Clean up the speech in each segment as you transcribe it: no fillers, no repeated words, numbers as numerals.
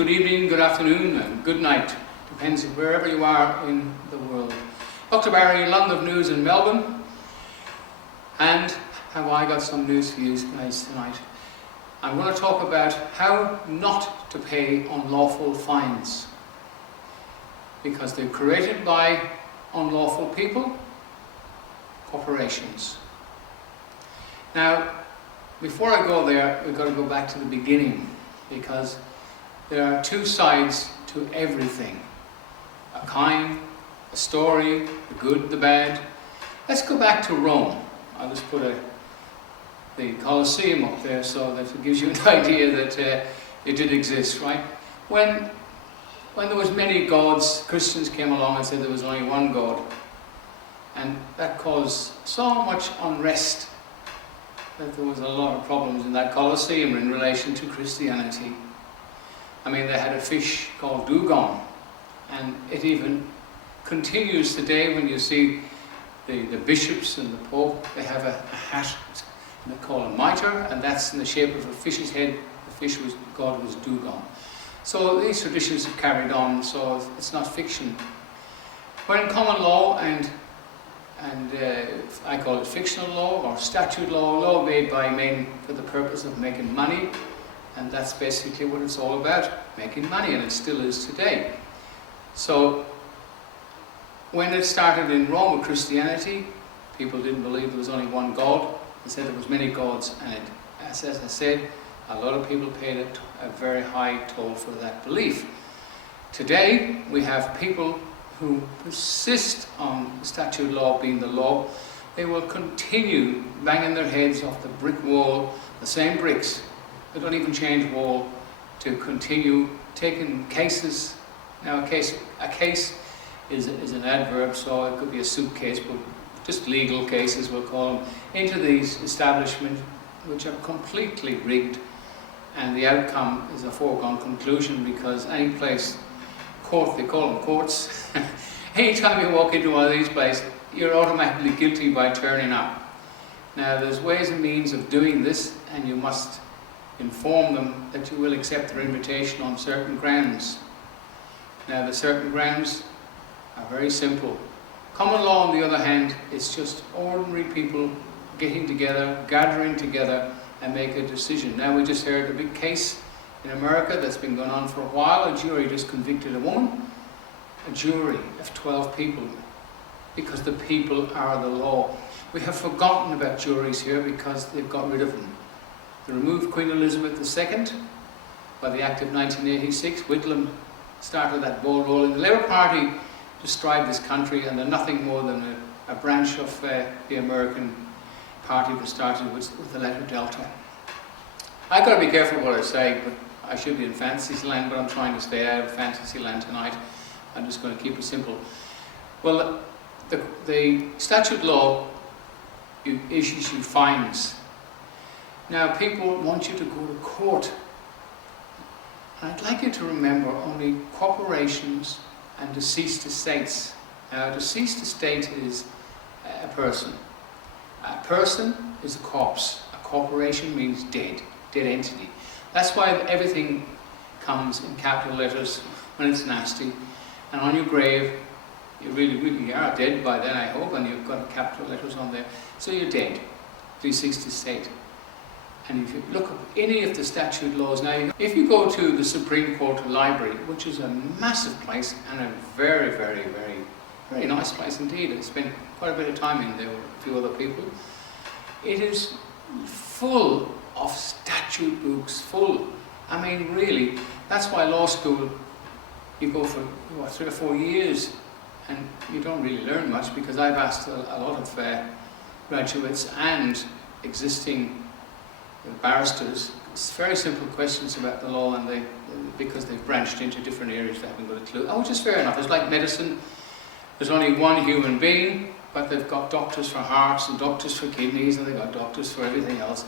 good evening, good afternoon, and good night. Depends wherever you are in the world. Dr. Barry, London of News in Melbourne. And have I got some news for you guys tonight. I'm going to talk about how not to pay unlawful fines. Because they're created by unlawful people, corporations. Now, before I go there, we've got to go back to the beginning, because there are two sides to everything. A coin, a story, the good, the bad. Let's go back to Rome. I'll just put the Colosseum up there so that it gives you an idea that it did exist, right? When there was many gods, Christians came along and said there was only one God. And that caused so much unrest that there was a lot of problems in that Colosseum in relation to Christianity. I mean, they had a fish called dugong, and it even continues today when you see the bishops and the Pope. They have a hat, and they call it a mitre, and that's in the shape of a fish's head. The god was dugong. So these traditions have carried on, so it's not fiction. But in common law and I call it fictional law or statute law made by men for the purpose of making money, and that's basically what it's all about, making money, and it still is today. So when it started in Rome with Christianity, people didn't believe there was only one God. They said there was many gods, and as I said, a lot of people paid a very high toll for that belief. Today we have people who persist on statute law being the law. They will continue banging their heads off the brick wall, the same bricks. They don't even change wall, to continue taking cases. Now a case is an adverb, so it could be a suitcase, but just legal cases we'll call them, into these establishments which are completely rigged, and the outcome is a foregone conclusion, because any place, court, they call them courts, anytime you walk into one of these places, you're automatically guilty by turning up. Now there's ways and means of doing this, and you must inform them that you will accept their invitation on certain grounds. Now the certain grounds are very simple. Common law, on the other hand, is just ordinary people getting together, gathering together, and make a decision. Now we just heard a big case in America that's been going on for a while. A jury just convicted a woman. A jury of 12 people, because the people are the law. We have forgotten about juries here because they've got rid of them. They removed Queen Elizabeth II by the Act of 1986. Whitlam started that ball rolling. The Labour Party destroyed this country, and they're nothing more than a branch of the American party that started with the letter Delta. I've got to be careful what I say, but I should be in fantasy land, but I'm trying to stay out of fantasy land tonight. I'm just going to keep it simple. Well, the statute law issues you fines. Now, people want you to go to court. And I'd like you to remember only corporations and deceased estates. Now, a deceased estate is a person. A person is a corpse. A corporation means dead entity. That's why everything comes in capital letters when it's nasty. And on your grave, you really are dead by then, I hope, and you've got capital letters on there. So you're dead, deceased estate. And if you look up any of the statute laws now, if you go to the Supreme Court Library, which is a massive place and a very, very, very, very nice place indeed. I spent quite a bit of time in there with a few other people. It is full of statute books, full. I mean, really, that's why law school, you go for 3 or 4 years and you don't really learn much, because I've asked a lot of graduates and existing barristers very simple questions about the law, and because they've branched into different areas, they haven't got a clue. Which is fair enough. It's like medicine. There's only one human being, but they've got doctors for hearts and doctors for kidneys, and they've got doctors for everything else,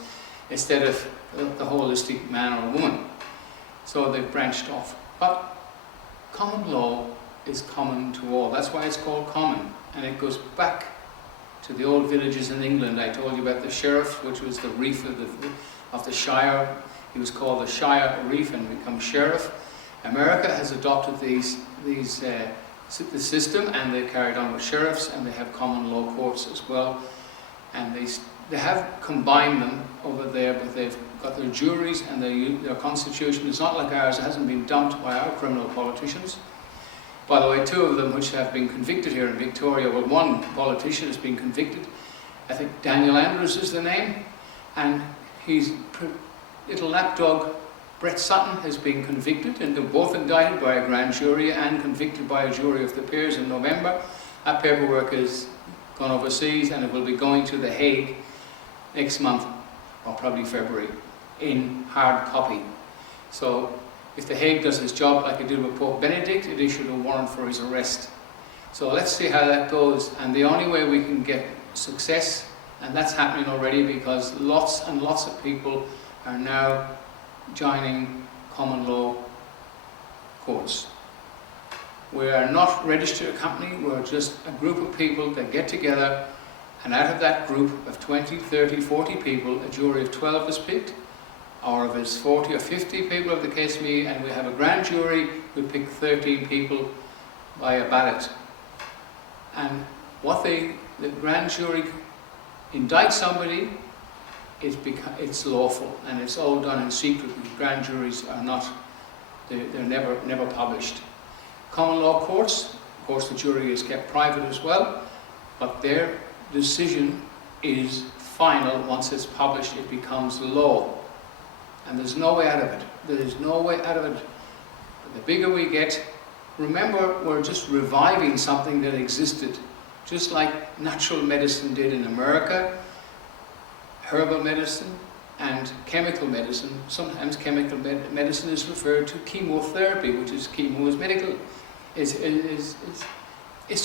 instead of the holistic man or woman. So they've branched off. But common law is common to all. That's why it's called common. And it goes back to the old villages in England. I told you about the sheriff, which was the reef of the shire. He was called the shire reef and become sheriff. America has adopted the system, and they carried on with sheriffs, and they have common law courts as well. And they have combined them over there, but they've got their juries and their constitution. It's not like ours. It hasn't been dumped by our criminal politicians. By the way, two of them which have been convicted here in Victoria, well, one politician has been convicted. I think Daniel Andrews is the name, and his little lapdog Brett Sutton has been convicted, and they're both indicted by a grand jury and convicted by a jury of the peers in November. That paperwork has gone overseas, and it will be going to The Hague next month, or probably February, in hard copy. So if The Hague does its job like it did with Pope Benedict, it issued a warrant for his arrest. So let's see how that goes, and the only way we can get success, and that's happening already, because lots and lots of people are now joining common law courts. We are not registered a company, we're just a group of people that get together, and out of that group of 20, 30, 40 people, a jury of 12 is picked, or if it's 40 or 50 people, if the case may be, and we have a grand jury, we pick 13 people by a ballot. And what the grand jury indict somebody, it's lawful, and it's all done in secret. Grand juries are not, they're never published. Common law courts, of course the jury is kept private as well, but their decision is final. Once it's published, it becomes law. And there's no way out of it. There's no way out of it. The bigger we get, remember, we're just reviving something that existed, just like natural medicine did in America, herbal medicine and chemical medicine. Sometimes chemical medicine is referred to chemotherapy, which is chemo is medical. It's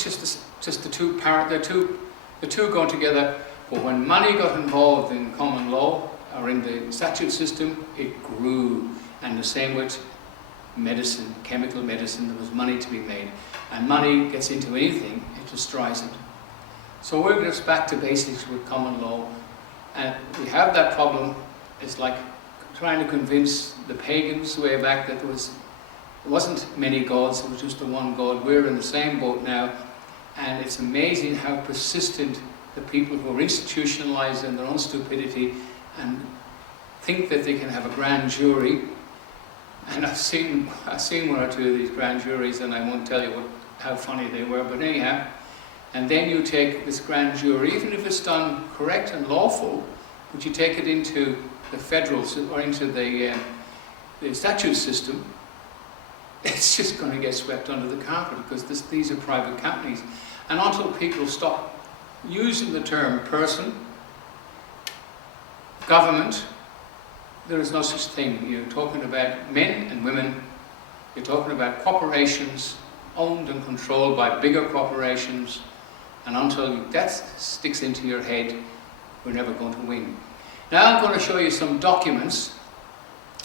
just the two go together. But when money got involved in common law or in the statute system, it grew. And the same with medicine, chemical medicine. There was money to be made, and money gets into anything, it destroys it. So we're just back to basics with common law, and we have that problem. It's like trying to convince the pagans way back that there wasn't many gods, it was just the one God. We're in the same boat now, and it's amazing how persistent the people who are institutionalized in their own stupidity and think that they can have a grand jury. And I've seen one or two of these grand juries, and I won't tell you how funny they were, but anyhow. And then you take this grand jury, even if it's done correct and lawful, but you take it into the federal, or into the statute system, it's just going to get swept under the carpet, because these are private companies. And until people stop using the term person, government, there is no such thing. You're talking about men and women, you're talking about corporations owned and controlled by bigger corporations, and until that sticks into your head, we're never going to win. Now I'm going to show you some documents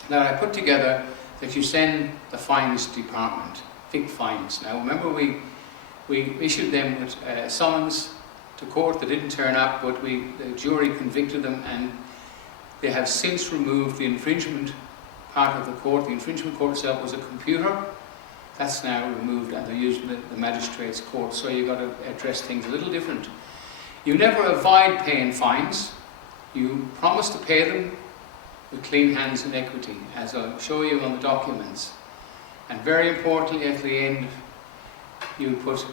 that I put together that you send the fines department, big fines. Now remember, we issued them with summons to court. They didn't turn up, but the jury convicted them, and they have since removed the infringement part of the court. The infringement court itself was a computer. That's now removed, and they're using the magistrate's court. So you've got to address things a little different. You never avoid paying fines. You promise to pay them with clean hands and equity, as I'll show you on the documents. And very importantly, at the end, you put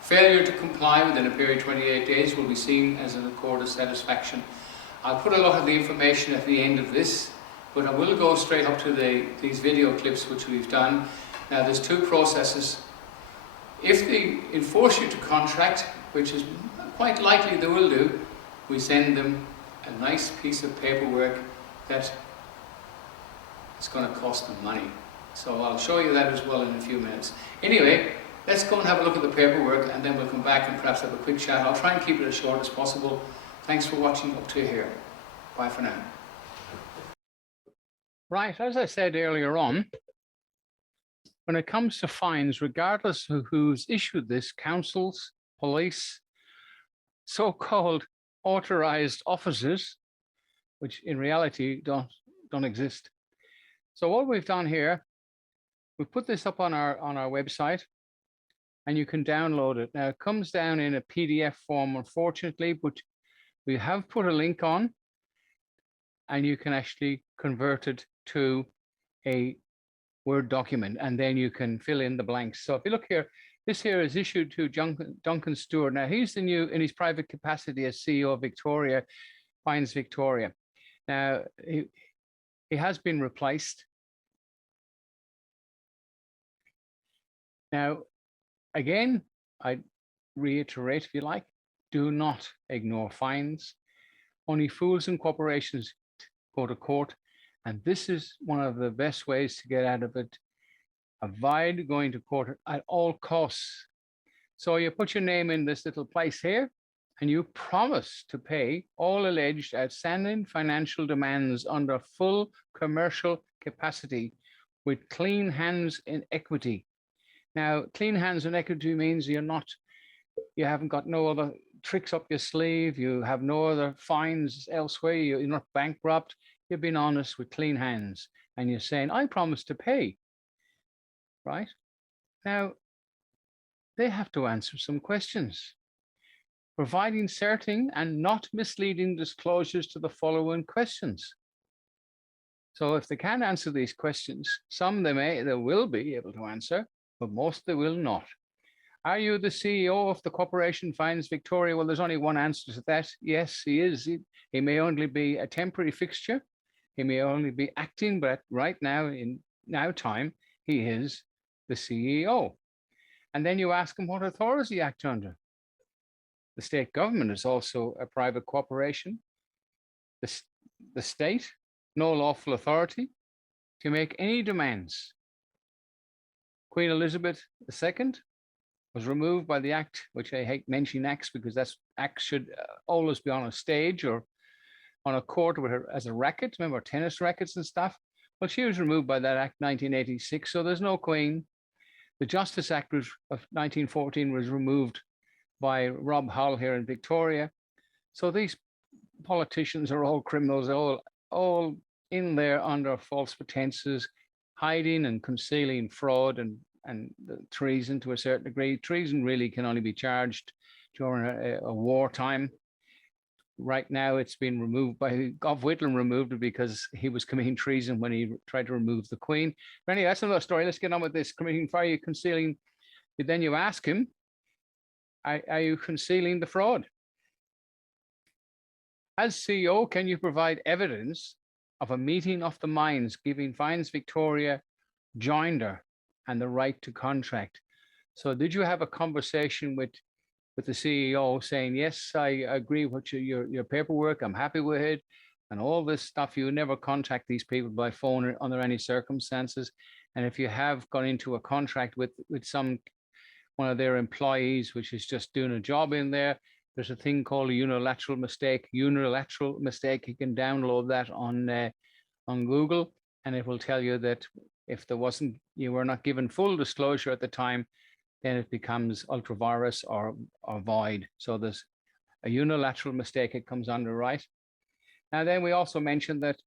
failure to comply within a period of 28 days will be seen as an accord of satisfaction. I'll put a lot of the information at the end of this, but I will go straight up to these video clips which we've done. Now there's two processes. If they enforce you to contract, which is quite likely they will do, we send them a nice piece of paperwork that is going to cost them money. So I'll show you that as well in a few minutes. Anyway, let's go and have a look at the paperwork, and then we'll come back and perhaps have a quick chat. I'll try and keep it as short as possible. Thanks for watching up to here. Bye for now. Right, as I said earlier on, when it comes to fines, regardless of who's issued this, councils, police, so-called authorized officers, which in reality don't exist, So what we've done here, we've put this up on our website, and you can download it. Now it comes down in a PDF form, unfortunately, but we have put a link on, and you can actually convert it to a Word document, and then you can fill in the blanks. So if you look here, this here is issued to Duncan Stewart. Now he's the new, in his private capacity as CEO of Victoria, Fines Victoria. Now he has been replaced. Now, again, I reiterate, if you like, do not ignore fines. Only fools and corporations go to court, and this is one of the best ways to get out of it. Avoid going to court at all costs. So you put your name in this little place here, and you promise to pay all alleged outstanding financial demands under full commercial capacity with clean hands in equity. Now, clean hands in equity means you haven't got no other tricks up your sleeve, you have no other fines elsewhere, you're not bankrupt, you've been honest with clean hands, and you're saying, I promise to pay, right? Now, they have to answer some questions, providing certain and not misleading disclosures to the following questions. So if they can't answer these questions, some they will be able to answer, but most they will not. Are you the CEO of the corporation Fines Victoria? Well, there's only one answer to that. Yes, he is. He may only be a temporary fixture. He may only be acting, but right now, in now time, he is the CEO. And then you ask him what authority he acts under. The state government is also a private corporation. The state, no lawful authority to make any demands. Queen Elizabeth II was removed by the Act, which I hate mentioning acts because acts should always be on a stage or on a court with her as a racket. Remember tennis rackets and stuff? Well, she was removed by that Act 1986, so there's no Queen. The Justice Act of 1914 was removed by Rob Hull here in Victoria. So these politicians are all criminals, all in there under false pretenses, hiding and concealing fraud and treason to a certain degree. Treason really can only be charged during a wartime. Right now, it's been removed by Gough Whitlam, removed it because he was committing treason when he tried to remove the Queen. But anyway, that's another story. Let's get on with this. Committing fire, concealing. Then you ask him, are you concealing the fraud? As CEO, can you provide evidence of a meeting of the minds giving Fines Victoria joinder and the right to contract? So did you have a conversation with the CEO saying, yes, I agree with your paperwork, I'm happy with it, and all this stuff? You never contact these people by phone under any circumstances. And if you have gone into a contract with one of their employees, which is just doing a job in there, there's a thing called a unilateral mistake. Unilateral mistake, you can download that on Google, and it will tell you that if you were not given full disclosure at the time, then it becomes ultra vires or void. So there's a unilateral mistake it comes under, right? Now then we also mentioned that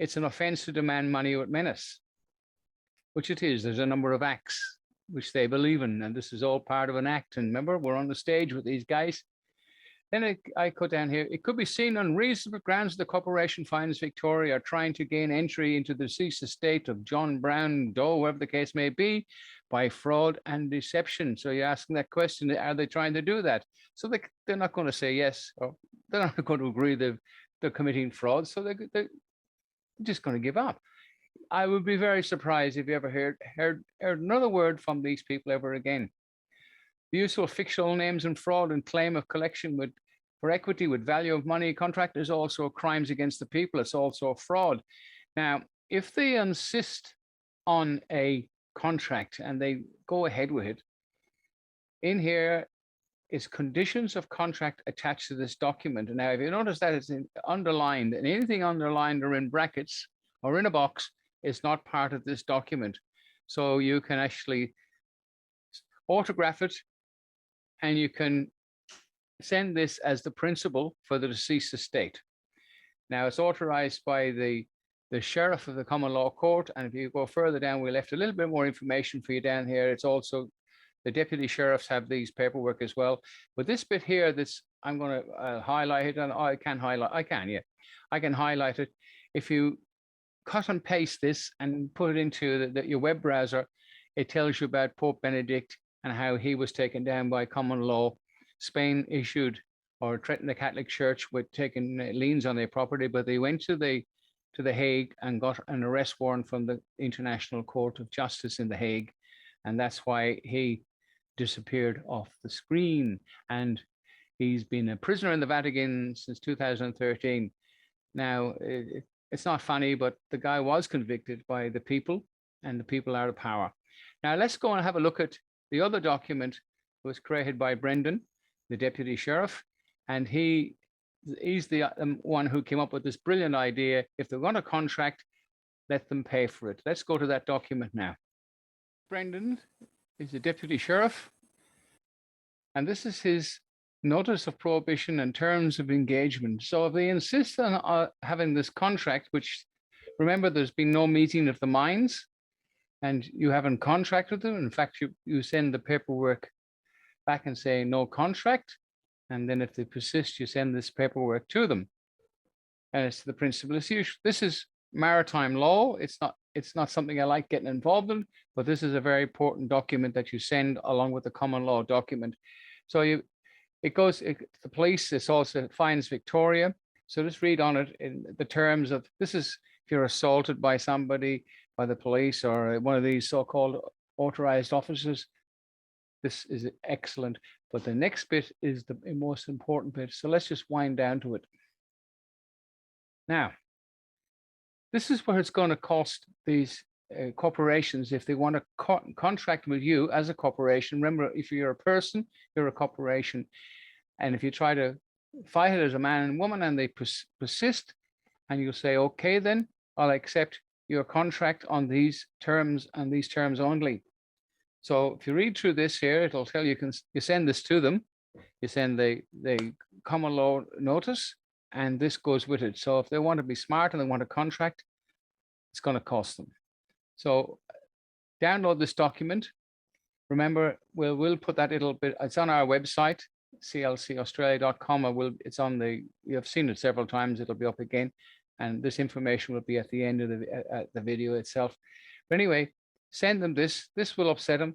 it's an offense to demand money with menace, which it is. There's a number of acts which they believe in, and this is all part of an act. And remember, we're on the stage with these guys. Then I put down here, it could be seen on reasonable grounds the corporation Fines Victoria are trying to gain entry into the deceased estate of John Brown Doe, whatever the case may be, by fraud and deception. So you're asking that question, are they trying to do that? So they're not going to say yes, or they're not going to agree they're committing fraud, so they're just going to give up. I would be very surprised if you ever heard another word from these people ever again. The use of fictional names and fraud and claim of collection for equity with value of money contract is also crimes against the people. It's also fraud. Now, if they insist on a contract and they go ahead with it, in here is conditions of contract attached to this document. And now, if you notice that it's underlined, and anything underlined or in brackets or in a box is not part of this document. So you can actually autograph it, and you can send this as the principal for the deceased estate. Now, it's authorized by the the sheriff of the common law court. And if you go further down, we left a little bit more information for you down here. It's also the deputy sheriffs have these paperwork as well. But this bit here, this I'm going to highlight it, and I can highlight it. If you cut and paste this and put it into your web browser, it tells you about Pope Benedict and how he was taken down by common law. Spain issued or threatened the Catholic Church with taking liens on their property, but they went to the Hague and got an arrest warrant from the International Court of Justice in the Hague, and that's why he disappeared off the screen. And he's been a prisoner in the Vatican since 2013. Now, it's not funny, but the guy was convicted by the people, and the people are the power. Now, let's go and have a look at the other document that was created by Brendan, the deputy sheriff, and he's the one who came up with this brilliant idea. If they're going to contract, let them pay for it. Let's go to that document now. Brendan is the deputy sheriff, and this is his notice of prohibition and terms of engagement. So if they insist on having this contract, which, remember, there's been no meeting of the minds, and you haven't contracted them. In fact, you send the paperwork back and say no contract, and then if they persist, you send this paperwork to them. And it's the principal issue. This is maritime law. It's not something I like getting involved in, but this is a very important document that you send along with the common law document. So it goes to the police. It's also fines Victoria. So just read on it in the terms of, this is if you're assaulted by somebody, by the police or one of these so-called authorized officers. This is excellent. But the next bit is the most important bit. So let's just wind down to it. Now, this is what it's going to cost these corporations if they want to contract with you as a corporation. Remember, if you're a person, you're a corporation. And if you try to fight it as a man and woman and they persist, and you say, okay, then I'll accept your contract on these terms and these terms only. So if you read through this here, it'll tell you, you send this to them, you send the common law notice, and this goes with it. So if they want to be smart and they want a contract, it's going to cost them. So download this document. Remember, we'll put that little bit, it's on our website, clcaustralia.com. It's on you've seen it several times, it'll be up again. And this information will be at the end of the video itself. But anyway, send them this. This will upset them.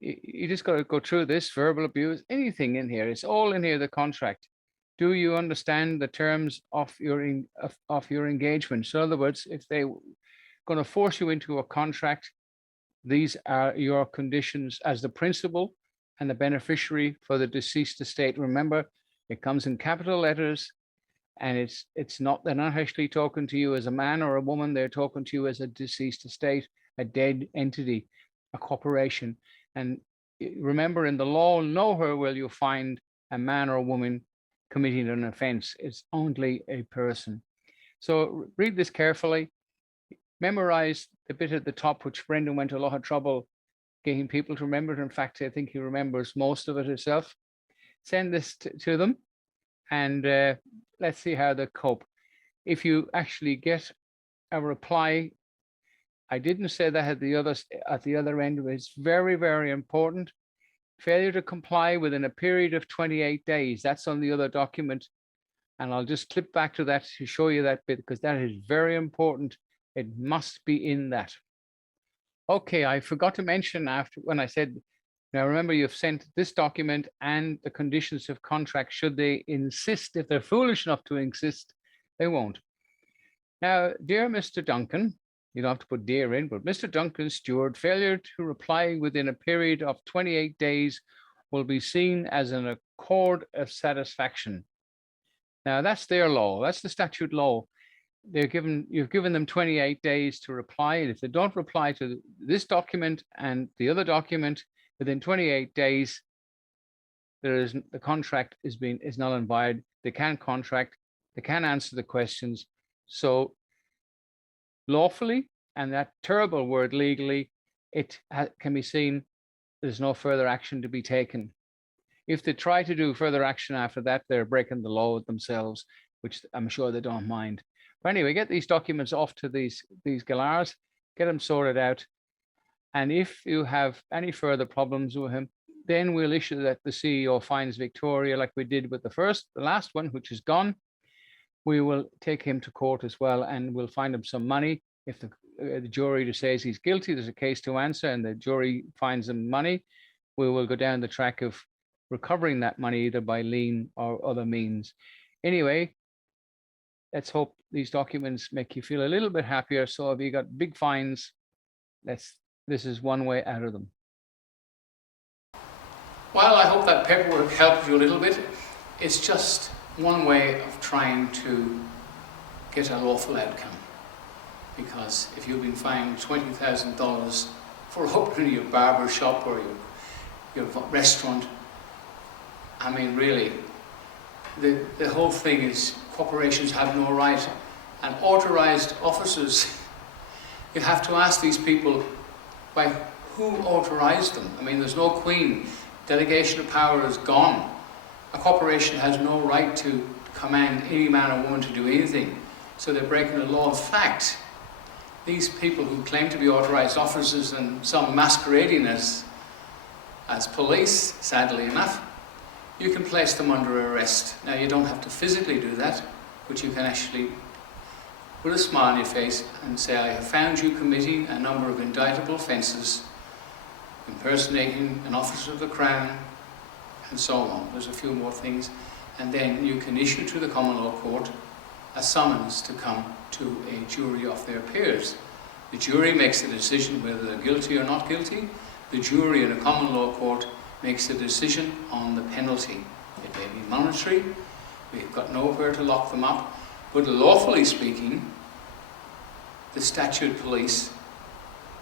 You just got to go through this, verbal abuse, anything in here. It's all in here, the contract. Do you understand the terms of your engagement? So in other words, if they're going to force you into a contract, these are your conditions as the principal and the beneficiary for the deceased estate. Remember, it comes in capital letters. And they're not actually talking to you as a man or a woman, they're talking to you as a deceased estate, a dead entity, a corporation. And remember, in the law, nowhere will you find a man or a woman committing an offense. It's only a person. So read this carefully, memorize the bit at the top, which Brendan went to a lot of trouble getting people to remember it. In fact, I think he remembers most of it himself. Send this to them. And let's see how they cope. If you actually get a reply, I didn't say that at the other end. It's very, very important. Failure to comply within a period of 28 days. That's on the other document. And I'll just clip back to that to show you that bit, because that is very important. It must be in that. Okay, I forgot to mention after when I said, now remember, you've sent this document and the conditions of contract. Should they insist, if they're foolish enough to insist, they won't. Now, dear Mr. Duncan, you don't have to put dear in, but Mr. Duncan Stewart, failure to reply within a period of 28 days will be seen as an accord of satisfaction. Now, that's their law. That's the statute law. You've given them 28 days to reply. And if they don't reply to this document and the other document within 28 days, the contract is null and void. They can't contract. They can't answer the questions. So lawfully, and that terrible word legally, it can be seen there's no further action to be taken. If they try to do further action after that, they're breaking the law themselves, which I'm sure they don't mind. But anyway, get these documents off to these galars, get them sorted out. And if you have any further problems with him, then we'll issue that the CEO fines Victoria like we did with the last one, which is gone. We will take him to court as well, and we'll find him some money. If the jury says he's guilty, there's a case to answer, and the jury finds him money, we will go down the track of recovering that money either by lien or other means. Anyway, let's hope these documents make you feel a little bit happier. So if you got big fines, this is one way out of them. Well, I hope that paperwork helped you a little bit. It's just one way of trying to get a lawful outcome. Because if you've been fined $20,000 for opening your barber shop or your restaurant, I mean, really, the whole thing is corporations have no right. And authorized officers, you have to ask these people by who authorized them. I mean, there's no queen. Delegation of power is gone. A corporation has no right to command any man or woman to do anything. So they're breaking the law of fact. These people who claim to be authorized officers and some masquerading as police, sadly enough, you can place them under arrest. Now, you don't have to physically do that, but you can actually put a smile on your face and say, I have found you committing a number of indictable offences, impersonating an officer of the Crown, and so on. There's a few more things. And then you can issue to the common law court a summons to come to a jury of their peers. The jury makes the decision whether they're guilty or not guilty. The jury in a common law court makes the decision on the penalty. It may be monetary. We've got nowhere to lock them up. But lawfully speaking, the statute police,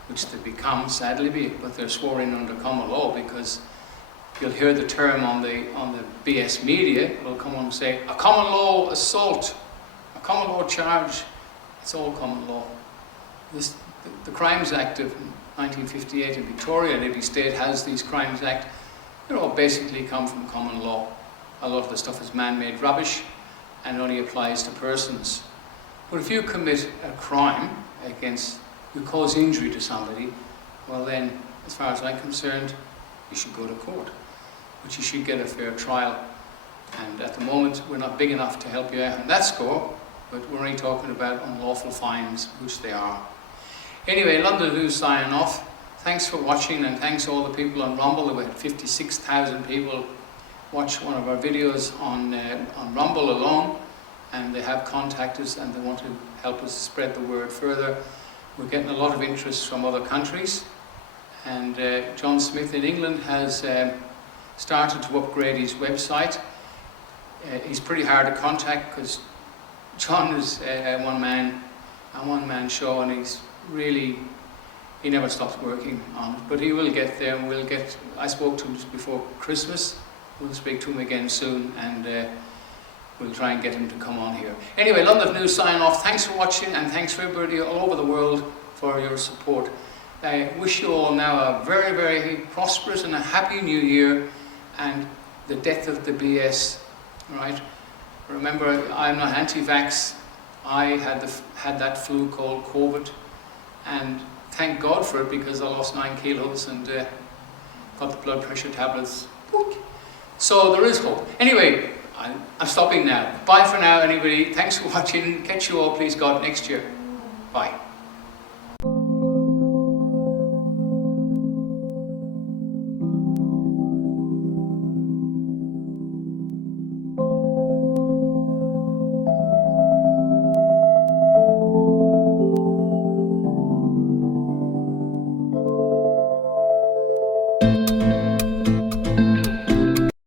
which they become, sadly, but they're sworn in under common law, because you'll hear the term on the BS media, will come on and say, a common law assault, a common law charge. It's all common law. The Crimes Act of 1958 in Victoria, and every state has these Crimes Act. They all basically come from common law. A lot of the stuff is man-made rubbish and only applies to persons. But if you commit a crime you cause injury to somebody, well then, as far as I'm concerned, you should go to court. But you should get a fair trial. And at the moment, we're not big enough to help you out on that score, but we're only talking about unlawful fines, which they are. Anyway, London News signing off. Thanks for watching, and thanks to all the people on Rumble. We had 56,000 people watch one of our videos on Rumble alone, and they have contacted us and they want to help us spread the word further. We're getting a lot of interest from other countries, and John Smith in England has started to upgrade his website. He's pretty hard to contact because John is a one-man show, and he never stops working on it. But he will get there, and I spoke to him just before Christmas. We'll speak to him again soon, and we'll try and get him to come on here. Anyway, London News sign off. Thanks for watching, and thanks for everybody all over the world for your support. I wish you all now a very, very prosperous and a happy new year, and the death of the BS, right? Remember, I'm not anti-vax. I had that flu called COVID, and thank God for it, because I lost 9 kilos and got the blood pressure tablets. So there is hope. Anyway, I'm stopping now. Bye for now, anybody. Thanks for watching. Catch you all, please God, next year. Bye.